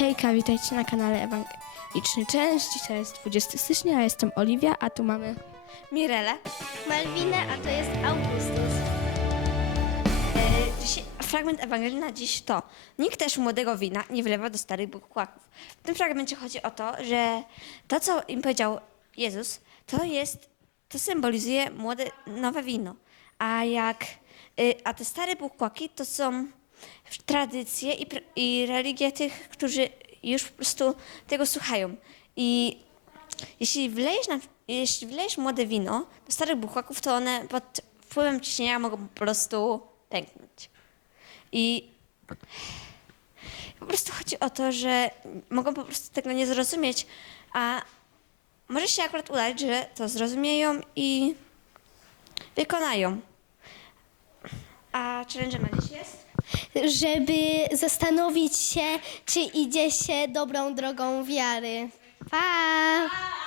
Hejka, witajcie na kanale Ewangeliczny Część. Dzisiaj jest 20 stycznia, ja jestem Oliwia, a tu mamy Mirele. Malwinę, a to jest Augustus. E, Dzisiaj, fragment Ewangelii na dziś to Nikt też młodego wina nie wlewa do starych bukłaków. W tym fragmencie chodzi o to, że to, co im powiedział Jezus, to jest, to symbolizuje młode, nowe wino. A jak, y, a te stare bukłaki to są tradycje i, i religie tych, którzy już po prostu tego słuchają. I jeśli wlejesz, na, jeśli wlejesz młode wino do starych buchłaków, to one pod wpływem ciśnienia mogą po prostu pęknąć. I po prostu chodzi o to, że mogą po prostu tego nie zrozumieć, a może się akurat udać, że to zrozumieją i wykonają. A challenge na dziś jest? Żeby zastanowić się, czy idzie się dobrą drogą wiary. Pa!